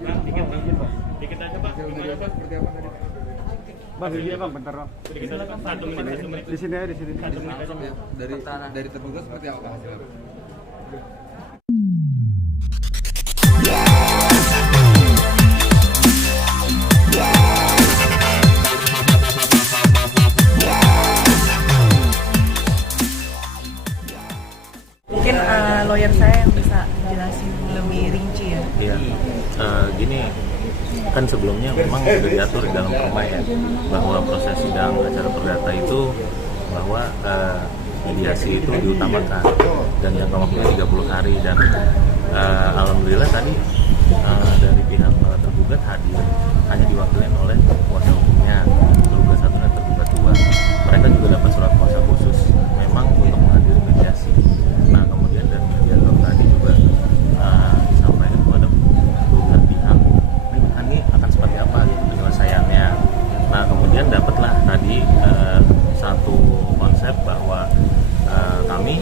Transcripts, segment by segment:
Dikit bang, dikit aja pak. Gimana pak? Seperti apa tadi? Bang, ini bang, bentar bang. Dikit aja, 1 menit. Di sini aja, di sini. 1 menit aja. Ya, dari terduga seperti apa hasilnya? Mungkin lawyer saya yang bisa jelasin lebih rinci ya. Iya, gini kan sebelumnya memang sudah diatur di dalam perma ya bahwa proses sidang acara perdata itu bahwa mediasi itu diutamakan dan jangka waktunya 30 hari dan alhamdulillah tadi dari pihak tergugat hadir hanya diwakilkan oleh kuasa hukumnya tergugat 1 dan tergugat 2. Mereka juga dapat surat kuasa khusus memang untuk menghadiri mediasi. Nah kemudian dari mediator tadi juga disampaikan kepada kedua pihak ini akan seperti apa gitu penyelesaiannya. Nah kemudian dapatlah tadi satu konsep bahwa kami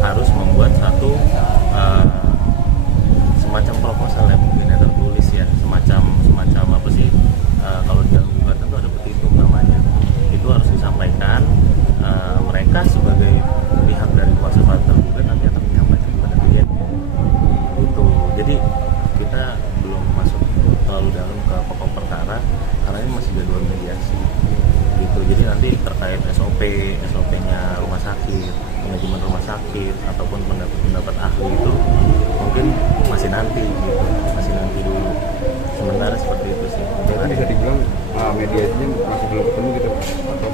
harus membuat satu semacam proposal ya mungkin ya tertulis ya semacam apa sih kalau di dalam gugatan itu ada petitum namanya itu harus disampaikan. Mereka sebagai pihak dari kuasa tergugat nanti akan menyampaikan kepada kliennya gitu. Jadi kita belum masuk terlalu dalam ke pokok perkara karena ini masih jadwal mediasi gitu. Jadi nanti terkait SOP-nya rumah sakit, manajemen rumah sakit ataupun pendapat ahli itu mungkin masih nanti gitu, masih nanti dulu. Sementara seperti itu sih. Jadi bisa dibilang mediasinya masih belum ketemu gitu atau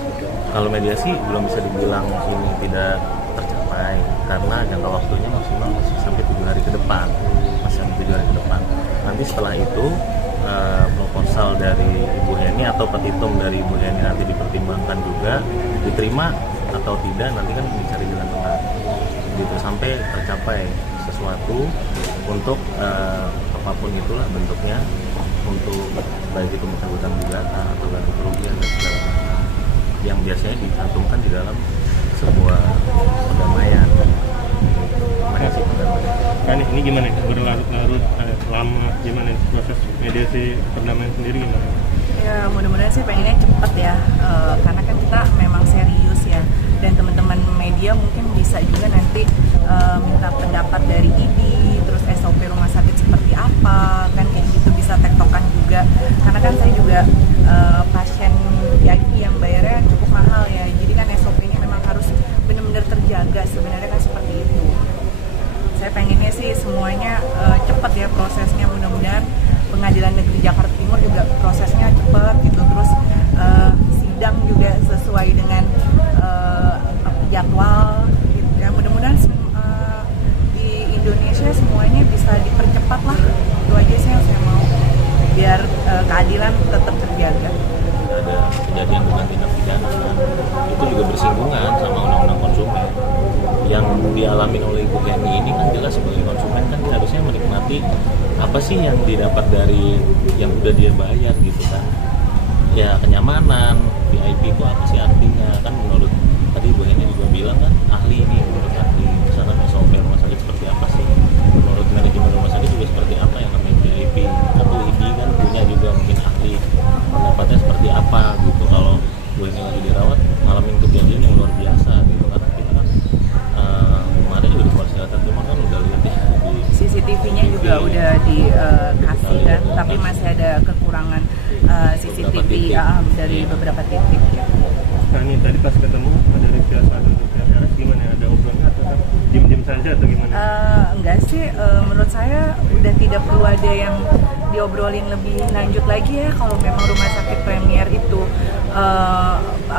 kalau mediasi belum bisa dibilang ini tidak tercapai karena jangka waktunya maksimal masih sampai 7 hari ke depan. Masih sampai 7 hari ke depan. Nanti setelah itu proposal dari Ibu Heni atau petitum dari Ibu Heni nanti dipertimbangkan juga diterima atau tidak nanti kan dicari jalan tengah gitu sampai tercapai sesuatu untuk apapun itulah bentuknya untuk baik itu pencabutan gugatan atau ganti kerugian dan segala macam yang biasanya dicantumkan di dalam sebuah perdamaian. Kan ini gimana? Berlarut-larut lama gimana proses mediasi perdamaian sendiri gimana? Ya mudah-mudahan sih pengennya cepet ya, karena kan kita memang serius ya. Dan teman-teman media mungkin bisa juga nanti minta pendapat dari ID, terus SOP rumah sakit seperti apa, kan kayak gitu bisa tektokan juga. Karena kan saya juga pasien VIP yang bayarnya cukup mahal ya, jadi kan SOP-nya memang harus benar-benar terjaga sebenarnya kan seperti itu. Saya pengennya sih semuanya cepat ya prosesnya, mudah-mudahan Pengadilan Negeri Jakarta Timur juga prosesnya cepat gitu, terus sidang juga sesuai dengan jadwal gitu ya. Mudah-mudahan di Indonesia semuanya bisa dipercepat lah, itu aja sih yang saya mau biar keadilan tetap terjaga. Ada kejadian bukan tindak pidana itu juga bersinggungan sama undang-undang konsumen yang dialami oleh Ibu Heni ini kan jelas sebagai konsumen kan dia harusnya menikmati apa sih yang didapat dari yang udah dia bayar gitu kan ya, kenyamanan VIP itu apa sih artinya kan menurut tadi Ibu Heni juga bilang kan ahli ini menurut ahli misalkan SOP rumah sakit seperti apa sih, menurut manajemen rumah sakit juga seperti apa yang namanya VIP atau ID kan punya juga mungkin ahli pendapatnya seperti apa gitu. Kalau Bu Heni lagi dirawat ngalamin kejadian yang luar biasa gitu karena kita kan kemarin juga di Polres Jakarta Timur kan udah lihat ya di CCTV-nya juga udah dikasih kan, tapi masih ada kekurangan CCTV dari beberapa titik ya. Nah ini tadi pas ketemu dari pihak satu untuk pihak RS gimana? Ada obrolannya atau diem-diem saja atau gimana? Enggak sih, menurut saya udah tidak perlu ada yang diobrolin lebih lanjut lagi ya. Kalau memang rumah sakit Premier itu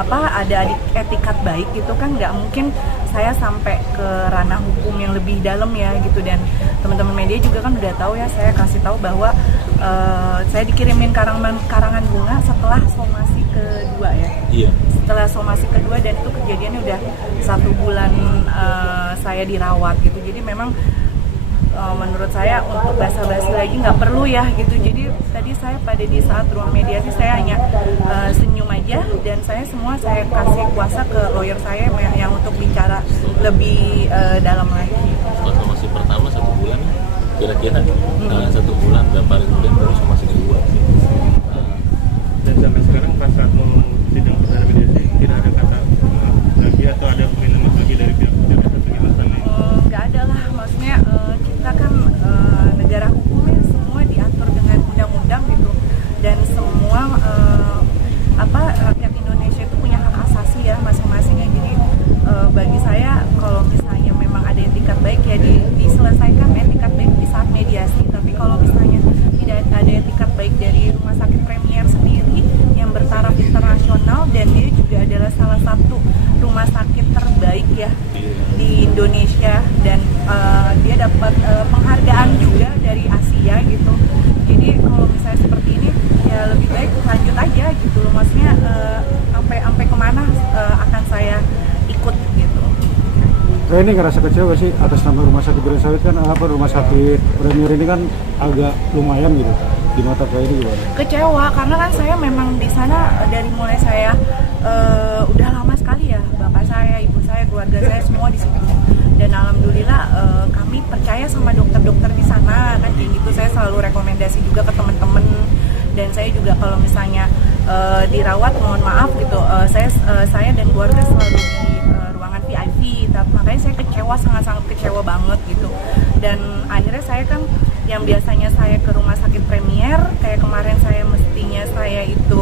ada etikat baik gitu kan, nggak mungkin saya sampai ke ranah hukum yang lebih dalam ya gitu. Dan teman-teman media juga kan udah tahu ya, saya kasih tahu bahwa saya dikirimin karangan bunga setelah somasi kedua ya. iya Setelah somasi kedua, dan itu kejadiannya udah 1 bulan saya dirawat gitu. Jadi memang menurut saya untuk basa-basi lagi nggak perlu ya gitu. Jadi tadi saya pada di saat ruang mediasi saya hanya senyum aja, dan saya kasih kuasa ke lawyer saya yang untuk bicara lebih dalam lagi. setelah somasi pertama 1 bulan kira-kira 1 bulan berapa hari kemudian baru ini ngerasa kecewa sih atas nama rumah sakit Duren Sawit kan rumah sakit Premier ini kan agak lumayan gitu di mata kayak ini gimana? Kecewa karena kan saya memang di sana dari mulai saya udah lama sekali ya, bapak saya, ibu saya, keluarga saya semua di situ. Dan alhamdulillah kami percaya sama dokter-dokter di sana kan kayak gitu. Saya selalu rekomendasi juga ke teman-teman, dan saya juga kalau misalnya dirawat mohon maaf gitu, saya dan keluarga selalu di ruangan VIP. Makanya saya kecewa, sangat-sangat kecewa banget gitu. Dan akhirnya saya kan yang biasanya saya ke rumah sakit Premier, kayak kemarin saya mestinya saya itu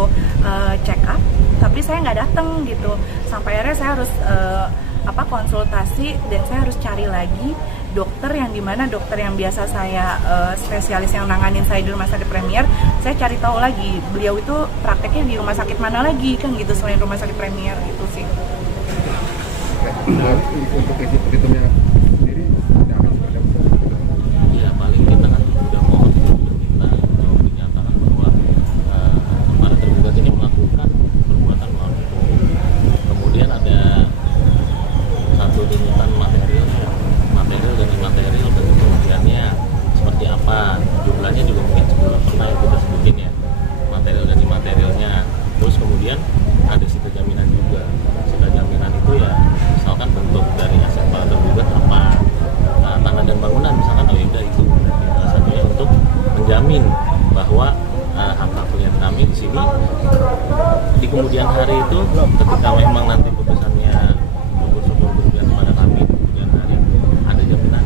check up, tapi saya nggak datang gitu. Sampai akhirnya saya harus konsultasi, dan saya harus cari lagi dokter yang dimana dokter yang biasa saya spesialis yang nanganin saya di rumah sakit Premier. Saya cari tahu lagi beliau itu prakteknya di rumah sakit mana lagi kan gitu selain rumah sakit Premier gitu sih. Nah, untuk isi petitumnya sendiri tidak akan seperti apa? Ya paling kita kan udah mohon kita untuk dinyatakan bahwa para tergugat ini melakukan perbuatan melawan hukum. Kemudian ada satu tuntutan material dan imaterial, bentuk kerugiannya seperti apa, jumlahnya juga mungkin sebelum pernah kita sebutin ya, material dan imaterialnya. Terus kemudian ada sita jaminan juga. Sita jaminan itu ya misalkan bentuk dari aset para tergugat apa, tanah dan bangunan misalkan, oh yaudah itu salah satunya untuk menjamin bahwa hak klien kami di sini di kemudian hari itu ketika memang nanti putusannya syukur kerugian kepada kami di kemudian hari ada jaminan.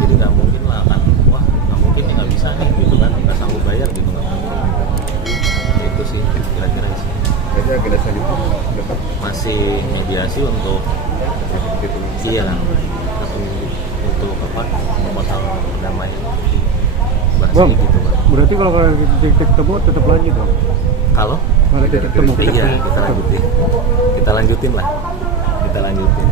Jadi nggak mungkin lah kan, wah nggak mungkin nih, nggak bisa nih gitu kan, nggak sanggup bayar gitu, nggak mungkin. Itu sih kira-kira sih. Jadi agenda selanjutnya dapat Masih mediasi untuk iya untuk proposal damai bahas Bang, gitu Bang. berarti kalau titik temu tetap lanjut dong? Kalau Kalau titik temu iya kita lanjutin lah, kita lanjutin.